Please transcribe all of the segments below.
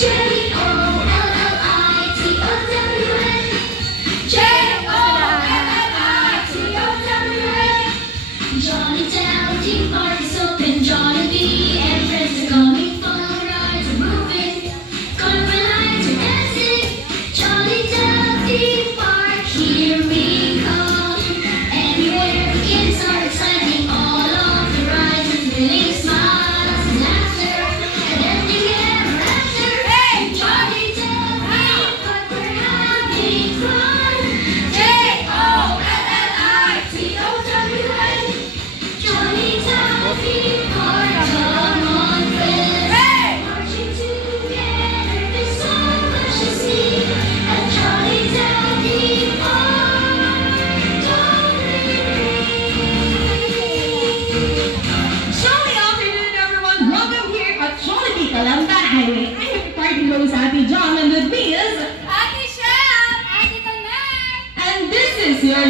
Your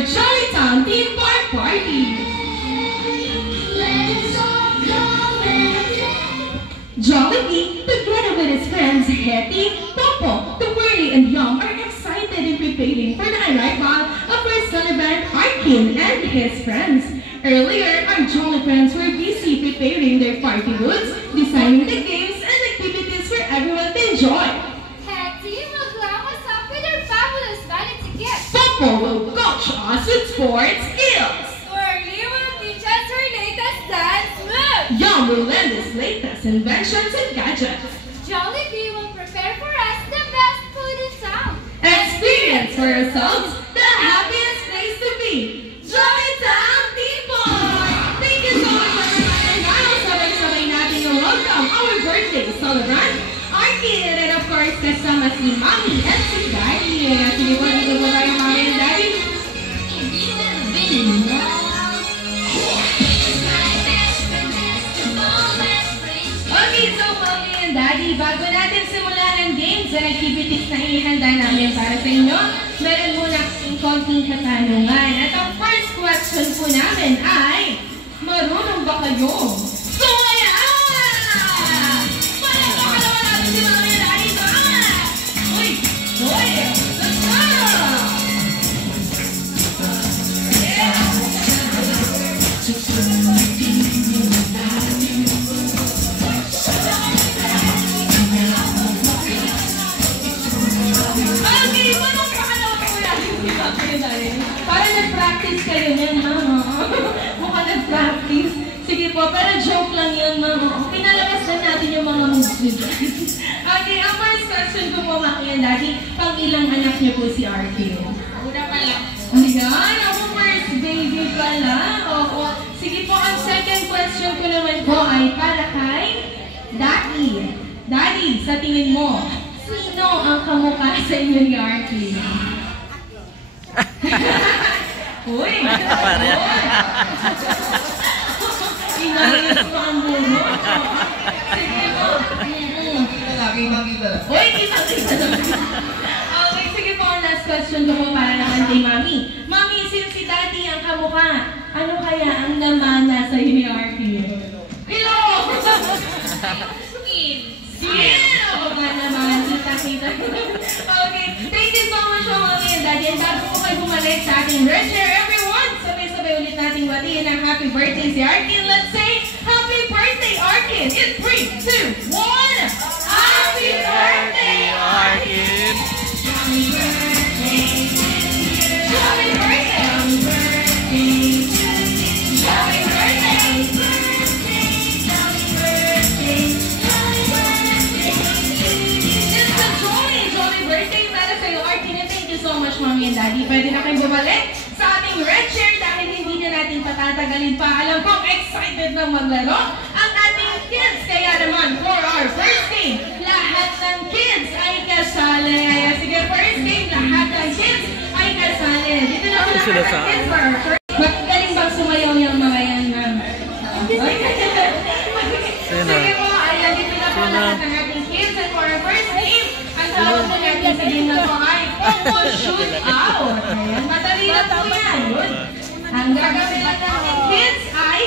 Jollytown Theme Park Party! Jollibee, together with his friends Hetty, Popo, the Worry, and Young, are excited and preparing for the arrival of our celebrant Arkin and his friends. Earlier, our Jolly friends were busy preparing their party goods, designing the games and activities for everyone to enjoy. Hetty will glam us up with her fabulous vanity gifts. Popo will coach us with sports skills. Worry will teach us her latest dance moves. Young will lend his latest inventions and gadgets. Jollibee will prepare for us the best food in town. Experience for ourselves the happiest place to be. Jollytown Theme Park! Thank you so much everyone. And now, sabay-sabay natin yung welcome our birthday celebrant, Arkin, and of course, kasama si Mommy and si Daddy. Sige po, dito po tayo, Mommy and Daddy. Okay, so Mommy and Daddy, bago natin simulan ang games and activities na ihanda namin para sa inyo, meron muna kasing konting katanungan. At ang first question po namin ay, marunong ba kayo sumaya? Palakpakan naman natin si Mommy and Daddy ba? Uy! Uy! Let's go! Para nag-practice kayo yan, Mama. Mukhang nag-practice. Sige po, pero joke lang yan, Mama. Pinalabas na natin yung mga moves nito. Okay, ang first question ko po, Maki and Daddy, pang ilang anak niyo po si Arkin? Una pa lang. Ayan, ako first baby pala. Oo. Sige po, ang second question ko naman po ay para kay Daddy. Daddy, sa tingin mo, sino ang kamukha sa inyo ni Arkin? Uy! Inayos mo ang buho. Sige po. Nakita. Uy, kita-kita naman. Okay, sige po. Last question ko po para naman kay Mami. Mami, since si Daddy ang kamukha, ano kaya ang namana sa iyo ni Arkin? Hello! Skin. Skin! Oo nga naman, kita-kita. Okay, thank you so much po, Mami and Daddy. And bago po kayo bumalik sa ating red chair, everyone, sabay-sabay ulit nating batiin ang happy birthday si Arkin. Let's say, happy birthday, Arkin! In 3, 2, 1! Happy birthday, Arkin! Happy birthday to you! Happy birthday! Happy birthday to you! Happy birthday! Happy birthday! Happy birthday to you! It's a jolly birthday para sa'yo, Arkin. And thank you so much, Mommy and Daddy. Pwede na kayo bumalik sa ating red chair dahil hindi na natin patatagalin pa. Alam ko, excited na maglaro ang ating kids. Kaya naman, for our first game, lahat ng kids ay kasali. Sige, first game, lahat ng kids ay kasali. Dito na po lahat ng kids for our first game. Magaling bang sumayaw yung mga yan, ma'am? Sige po, ayan, dito na po lahat ng ating kids. And for our first game, ang tawag na natin sa game na po ay Popo Shoot Out. Ayan, madali na po yan. Ang gagawin ng ating kids ay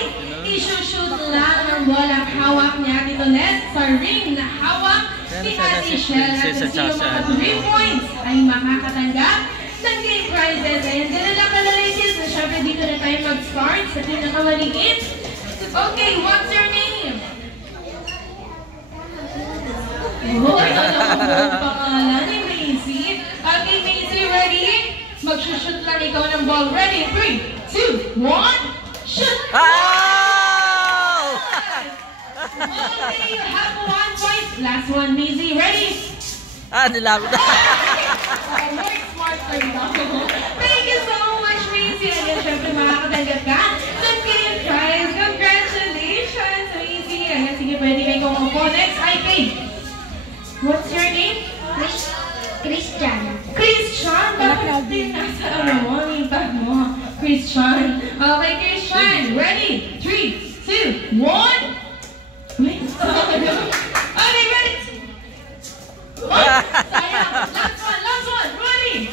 i-shoot lang ng bolang hawak niya dito net sa ring na hawak si Ate Shell at si yung mga 3 points ay makakatanggap ng game prizes. Ayan, ganun lang pala ladies. Siyempre dito na tayo mag-start sa pinakamaliit. Okay, what's your name? Oh, ito na ang pangalan ni Macy. Okay, Macy, ready? Mag-shoot lang ikaw ng ball. Ready? 3, 2, 1, shoot! Oh! Okay, you have 1 point. Last one, Macy. Ready? Nilapit na. Work smarter daw. Thank you so much, Macy. Ayan, syempre makakatanggap ka ng game prize. Congratulations, Macy. Ayan, sige, pwede kayo kumupo. Next, IK. What's your name? Christian. Christian? Bakit din nasa ano mo? Yung bag mo. Christian. Okay, Christian. Ready? 3, 2, 1. Wait. Okay, ready? Sayang. Last one. Ready?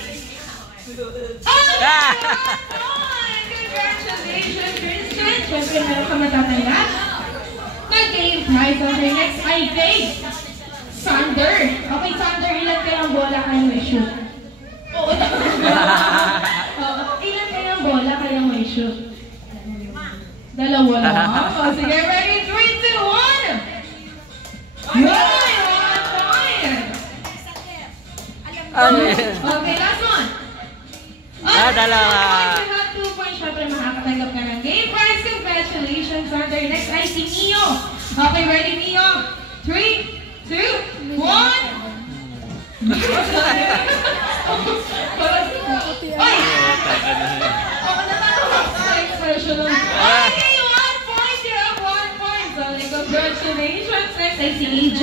Congratulations, Christian. Siyempre, meron ka matatanggap na game prize. Okay, next, IK. Sander. Okay, Sander, ilan kayang bola kayo may shoot? Oo, ilan kayang bola kayo may shoot? Dalawa lang. O, sige, ready? 3, 2, 1! Yay! 1 point! Okay, last one. Dalawa. You have 2 points. Siyempre, makakatanggap ka ng game prize. Congratulations, Sander. Next ay si Mio. Okay, ready, Mio? 3, 2, 1! Ay! Ako natatawa sa expression ng... Okay, 1 point! You have 1 point! So, congratulations! Next ay si AJ.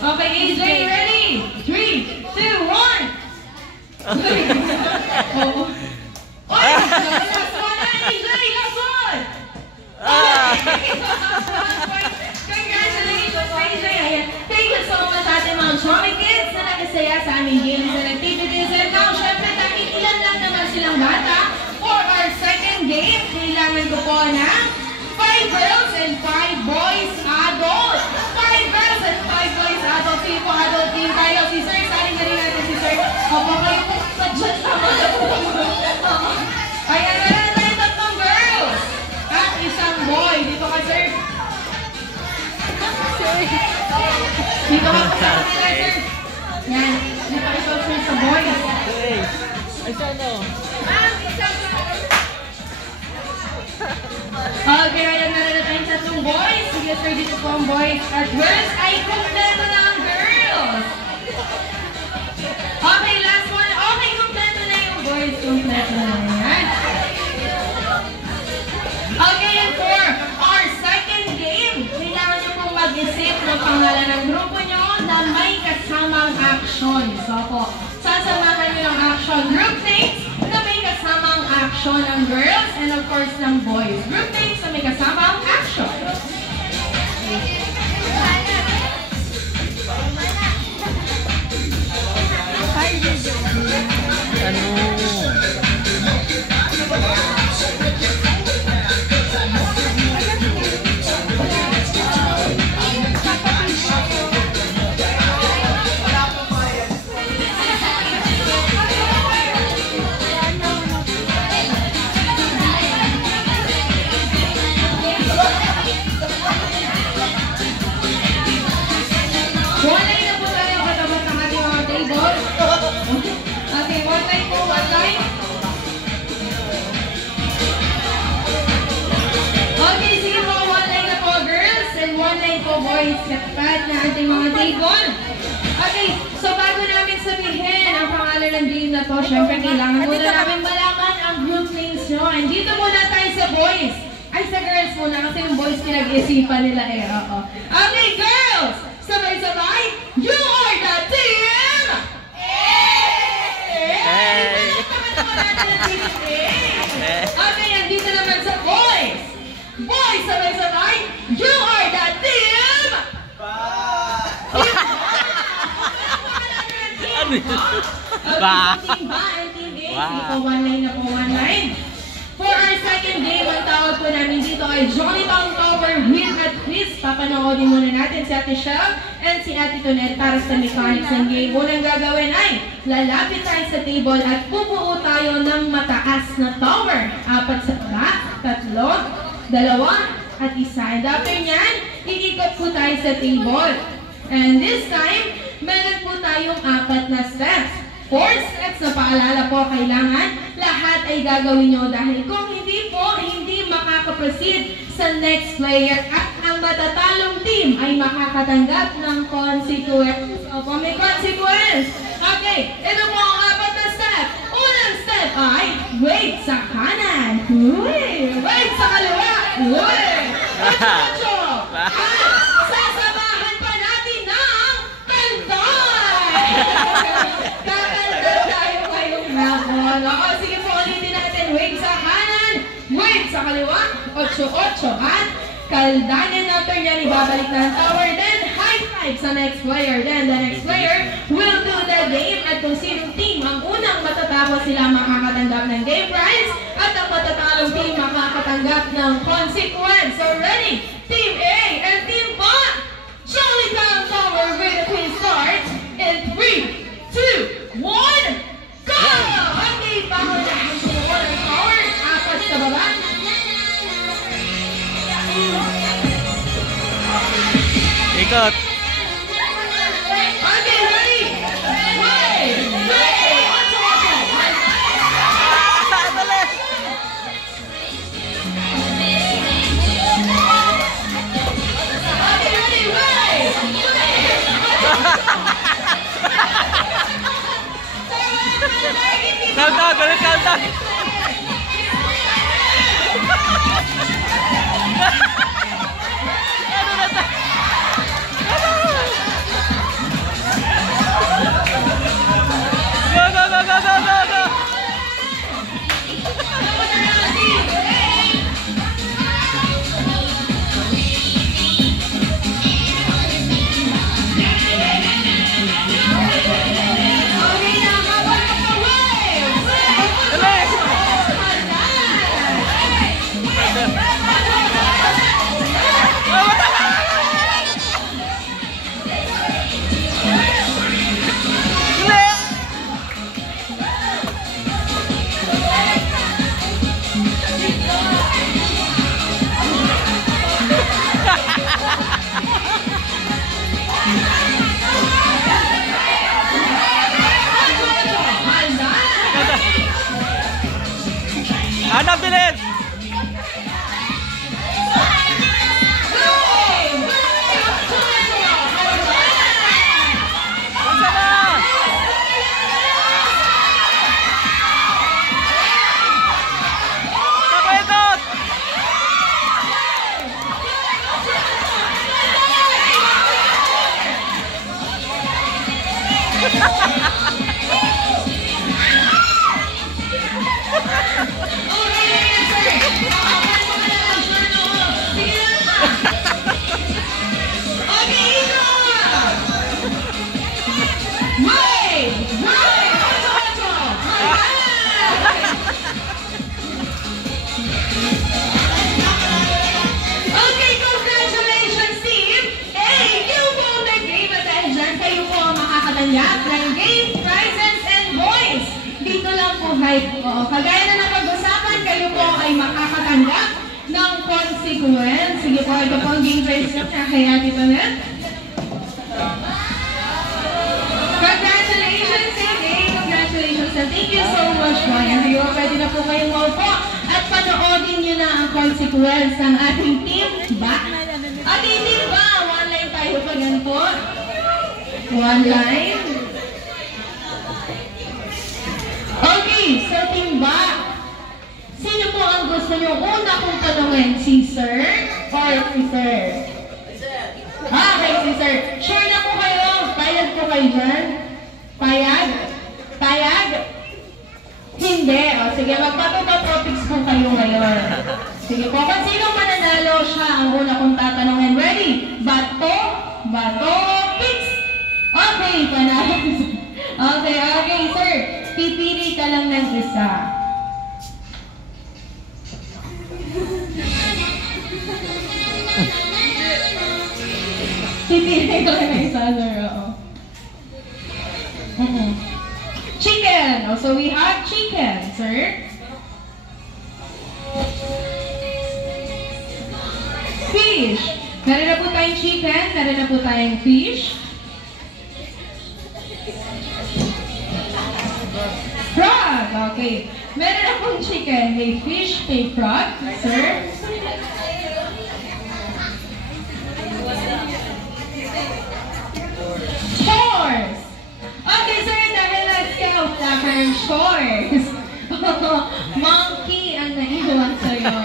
Okay, AJ, ready? 3, 2, 1! Oh. Oy! Last one na, AJ! Last one! Congratulations, AJ! Ayan. Thank you so much ating mga Chommy Kids na nakasaya sa aming games and activities. And now, syempre, dahil ilan lang naman silang bata for our second game, kailangan ko po ng 5 girls and 5 boys adult. 5 girls and 5 boys adult. Sige po, adult team tayo. Si Sir, saling na rin natin si Sir. Opo, kayo po sa chat naman. Ayan, meron tayo 3 girls at 1 boy. Dito ka, Sir. Dito ka po sa kanila, Sir. Yan, dito ka, Sir, sa boys. Ay, sana. Okay, ayan, meron na tayong 3 boys. Sige, Sir, dito po ang boys. At girls ay kumpleto na ang girls. Okay, last one. Okay, kumpleto na yung boys. Kumpleto na yan. Okay, and for our second game, kailangan nyo pong mag-isip ng pangalan ng grupo nyo na may kasamang action. So po, sasamahan nyo ng action group names na may kasamang action ng girls and of course ng boys. Group names na may kasamang action. One line na po tayo katapat ng ating mga table. Okay, one line po, one line. Okay, sige po, one line na po girls and one line po boys. Katapat na ating mga table. Okay, so bago namin sabihin ang pangalan ng game na to, syempre kailangan muna namin malaman ang group names nyo. And dito muna tayo sa boys. Ay, sa girls muna kasi yung boys pinag-isipan nila eh. Oo. Okay, girls! Sabay-sabay, you are the team! Okay, nandito naman sa boys. Boys, sabay-sabay, you are the team! Ba? Team ba and team A. Sige po, one line na po, one line. For our second game, ang tawag po namin dito ay Johnny Town Tower Win at Quiz. Papanoodin muna natin si Ate Shell and si Ate Tonet para sa mechanics ng game. Unang gagawin ay lalapit tayo sa table at pupuo tayo ng mataas na tower. 4 sa baba, 3, 2, at 1. And after nyan, iikot po tayo sa table. And this time, meron po tayong 4 na steps. 4 steps na paalala po kailangan lahat ay gagawin nyo dahil kung hindi po, hindi makakaproceed sa next player at ang matatalong team ay makakatanggap ng consequence. Opo, may consequence. Okay, ito po ang 4 na step. Unang step ay wait sa kanan. Wait sa kaliwa. At sasamahan pa natin ng kantay. Ako, sige po, ulitin natin. Wait sa kanan, wait sa kaliwa, 8-8, at kaldanin na turn yan, ibabalik na ang tower, then high five sa next player. Then the next player will do the game at kung sinong team ang unang matatapos sila makakatanggap ng game prize at ang matatalong team makakatanggap ng consequence. So ready? Team A and Team B, Johnny Town Tower with a quiz start in 3, 2, 1, go! Okay, bago na ang water tower. 4 sa baba. Ikot. Okay, ready? Wait! Dali. Okay, ready? Wait! Countdown, galit countdown. Go, go, go, go, go, go, go. Anak bilis! ng game prizes and boys. Dito lang po kagaya na napag-usapan, kayo po ay makakatanggap ng consequence. Sige po, ito po ang game prize na kay Ate Tonet. Congratulations, Ate! Congratulations and thank you so much po. Pwede na po kayong maupo at panoodin nyo na ang consequence ng ating team ba? Ating team ba? One line tayo pa yan po. One line. Okay, so team ba? Sino po ang gusto nyo una kong tanungin? Si Sir or si Sir? Okay, si Sir. Sure na po kayo. Payag po kayo dyan. Payag? Payag? Hindi. O, sige, magpapatopics po kayo ngayon. Sige po, kung sino mananalo siya ang una kong tatanungin. Ready? Bato? Bato? Picks? Okay, panalo. Okay, sir. Pipili ka lang ng isa. Pili ko na isa, sir. Oo. Chicken. Oh, so we have chicken, sir. Fish. Meron na po tayong chicken. Meron na po tayong fish. Frog. Okay. Meron na pong chicken. May fish, may frog, sir. Horse. Okay, sir. Dahil na-scout na kayong horse. Monkey ang naiwan sa'yo.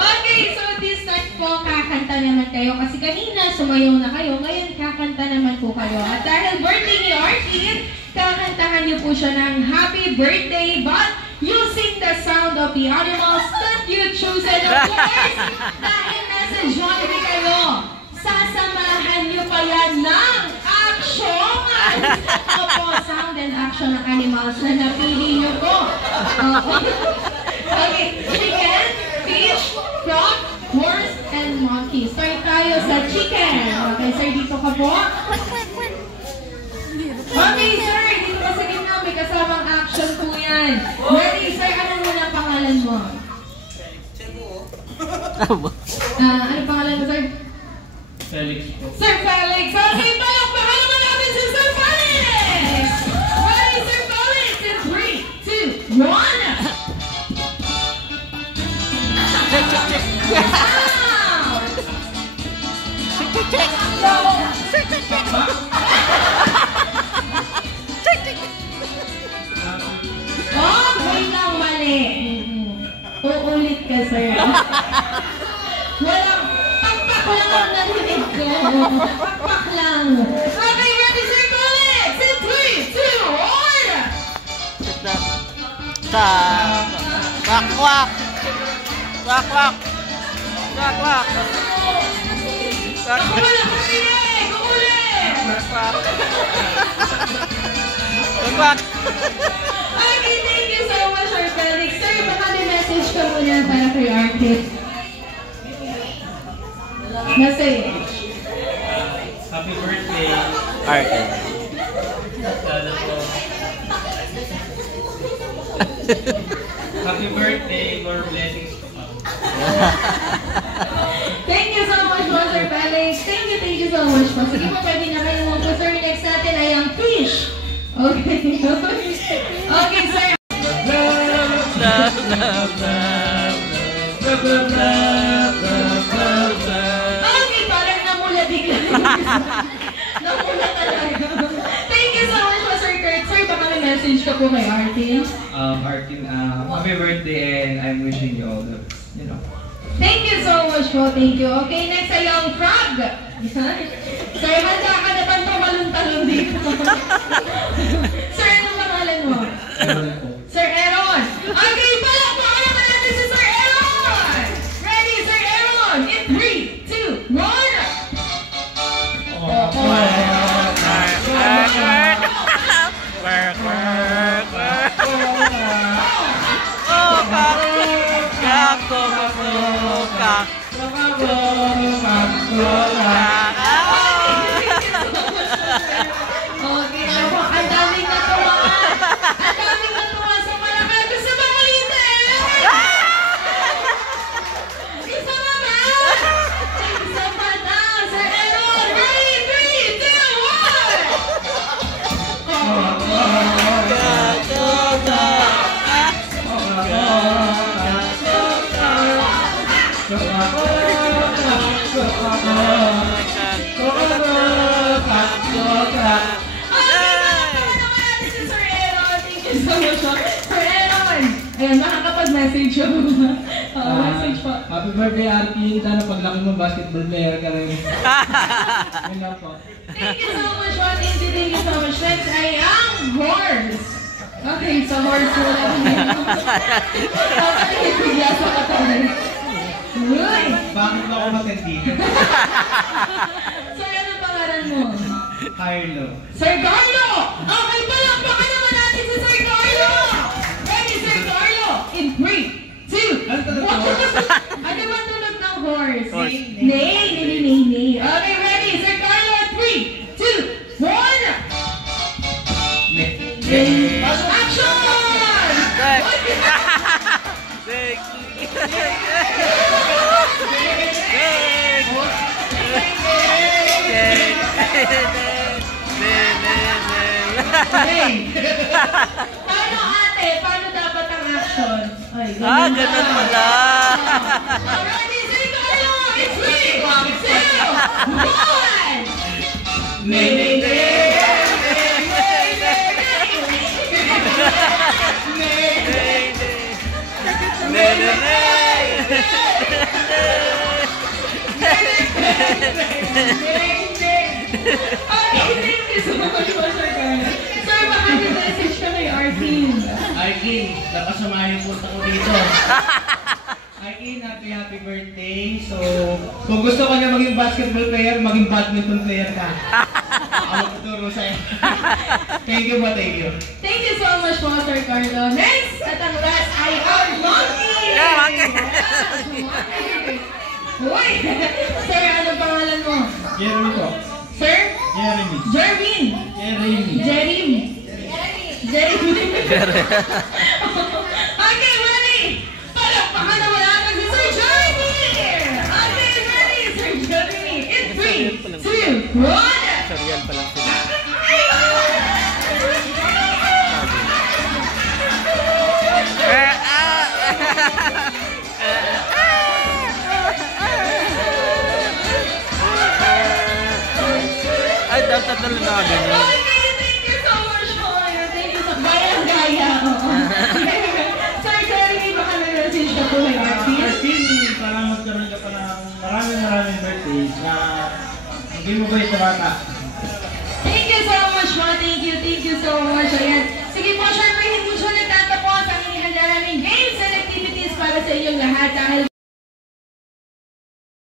Okay, so this time po, kakanta naman kayo. Kasi kanina, sumayaw na kayo. Ngayon, kakanta naman po kayo. At dahil birthday ni Arkin, kakantahan niyo po siya ng happy birthday, but using the sound of the animals that you choose. And of course, dahil nasa Jollibee kayo, sasamahan niyo pa yan ng action! Opo, sound and action ng animals na napili niyo po. Okay, chicken, fish, frog, horse, and monkey. Start tayo sa chicken. Okay, sir, dito ka po. Okay, sir, dito ka sa gitna. May kasamang action po yan. Ready, sir, ano muna pangalan mo? Ano pangalan mo, sir? Felix po. Sir Felix! Okay, palakpakan naman natin si Sir Felix! Ready, Sir Felix? In 3, 2, 1! Oh, wait lang, mali. Uulit ka, sir. Walang pakpak lang ang narinig ko. Pakpak lang. Okay, ready, Sir Felix? In 3, 2, 1! Wak wak. Wak wak. Wak wak. Ako wala karinig! Uulit! Wak. Wak wak. Okay, thank you so much, Sir Felix. Sir, baka may message ka muna para kay Arkin. Message. Happy birthday. Arkin. Sana po. Happy birthday. More blessings to come. Thank you so much po, Sir Felix. Thank you so much po. Sige po, pwede na kayo mo po, sir. Next natin ay ang fish. Okay. Okay, sir. Love, love, love. Love, love, love, love, love, love. Okay, parang namula bigla. Namula talaga. Thank you so much po, Sir Kurt. Sir, baka may message ka po kay Arkin. Arkin, happy birthday and I'm wishing you all the, Thank you so much po. Thank you. Okay, next ay ang frog. Sir, handa ka na bang tumalon-talon dito? Sir, anong pangalan mo? Sir Aaron. Okay, palakpakan naman natin si Sir Aaron. Ready, Sir Aaron? In 3, 2, 1! Work, work, work, work. Oh, kak, kak, Okay, ako, ang daming natuwa. Ang daming natuwa sa Malacca. Gusto ba ulitin? Gusto mo ba? Gusto pa daw, Sir Aaron. Ready, 3, 2, 1! Sir Aaron! Ayan, nakakapag-message yun. Message po. Happy birthday, Arkin. Sana paglaki mo, basketball player ka rin. Yun lang po. Thank you so much, Juan. Thank you so much. Next ay ang horse. Okay, so horse mo lang. Okay, bigla sa katawan. Uy! Bakit ba ako matendito? Sir, anong pangalan mo? Carlo. Sir Carlo! Okay, palakpakan naman natin si Sir Carlo! Ready, Sir Carlo? In 3, 2, 1! Ano ba tunog ng horse? Horse. Nay. Okay, ready? Okay. Paano ate? Paano dapat ang action? Ay, Ganun pala. Alrighty, say Carlo! It's 3, 2, 1! Thank you so much, Sir Carlo. Sir, baka may message ka kay Arkin. Arkin, napasama yung punta ko dito. Arkin, happy birthday. So, kung gusto ka na maging basketball player, maging badminton player ka. Ako magtuturo sa'yo. Thank you po, thank you. Thank you so much po, Sir Carlo. Next, at ang last ay our monkey! Yeah, monkey. Uy! Sir, anong pangalan mo? Jeremy po. Sir? Jeremy. Jervin! Jeremy. Jeremy! Okay, ready? Palakpakan na wala kang si Sir Jeremy! Okay, ready, Sir Jeremy! In 3, 2, 1! Serial pa lang sila. Ay, dapat na lang na ganyan. Okay, thank you so much po. Thank you so much. Gaya. Sir Jeremy, baka may message ka po kay Arkin? Arkin, para magkaroon ka pa ng maraming birthdays na hindi mo ba ito bata? Thank you so much po. Thank you so much. Ayan. Sige po, syempre, hindi po siya nagtatapos ang inihanda namin games and activities para sa inyong lahat dahil